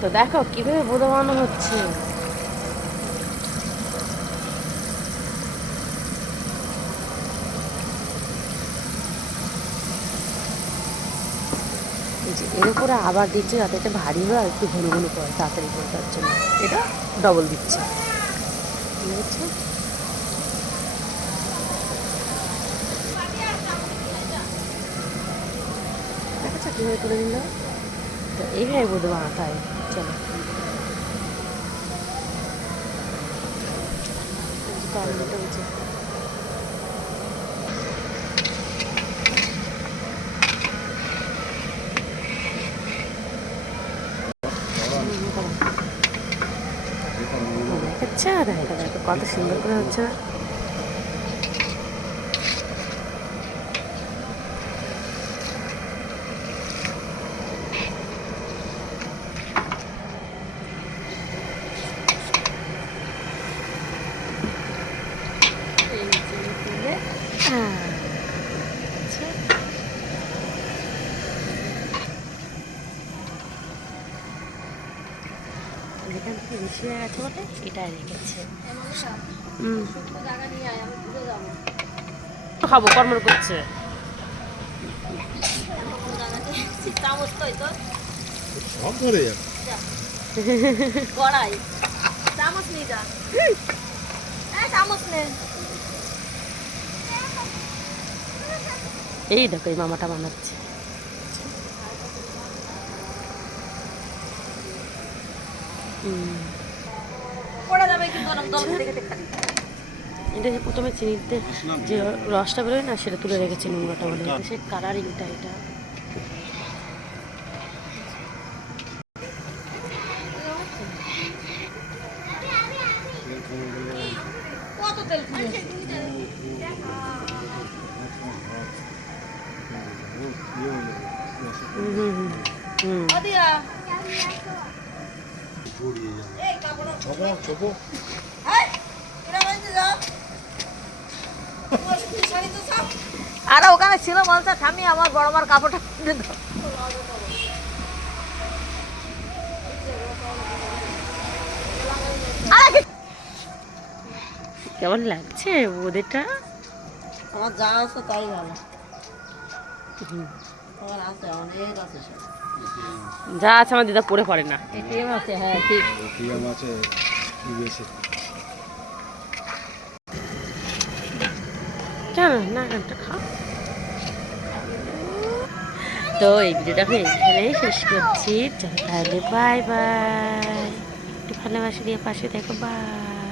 তো দেখো কিভাবে বোঁদে বানানো হচ্ছে। এই যে এর উপরে আবার দিচ্ছে যাতে এটা ভারী হয় আর একটু ঘন ঘন পড়ে তাড়াতাড়ি করে তার জন্য এটা ডবল দিচ্ছে। বুঝছো? দেখেছো কীভাবে তুলে নিল। তো এইভাবে বোঁদে বানাতে হয়। চলো টমেটো হচ্ছে দেখেছো, দেখো দেখো কত সুন্দর করে হচ্ছে না। এই যে তুলে আচ্ছা, যেখান থেকে বেশি হয়ে গেছে বলে এটাই রেখেছে। খাবো কর্মর করছে। সব ধরে যাচ্ছে। কড়াই চামচ নিয়ে যা, চামচ নে। এই দেখো এই মামাটা বানাচ্ছে। পড়ে যাবে কিন্তু গরম দল খেতে খেতে খালি। এটা যে প্রথমে চিনিতে যে রসটা বেরোয় না সেটা তুলে রেখেছে নোংরাটা বলে, সে কালারিংটা এটা। কত তেল খাবে? হুম হুম হুম হুম। অদিয়া জড়িয়ে যাবে। এই কাপড় ছোপো ছোপো। এই এরা বাইতে যা। আরে ওখানে ছিল বলছে ঠামি আমার বড় মার কাপড়টা খুলে দাও। কেমন লাগছে ওদেরটা? আমার যা আছে তাই ভালো। আমার আছে অনেক আছে সব। যা আছে আমার দিদা পড়ে পড়ে না। এটিএম আছে, হ্যাঁ ঠিক। এটিএম আছে ইউএসএ। কেন না গানটা খাও। তো এই ভিডিওটা আমি এখানেই শেষ করছি। চলো তাহলে বাই বাই। একটু ভালোবাসা দিয়ে পাশে দেখো, বাই।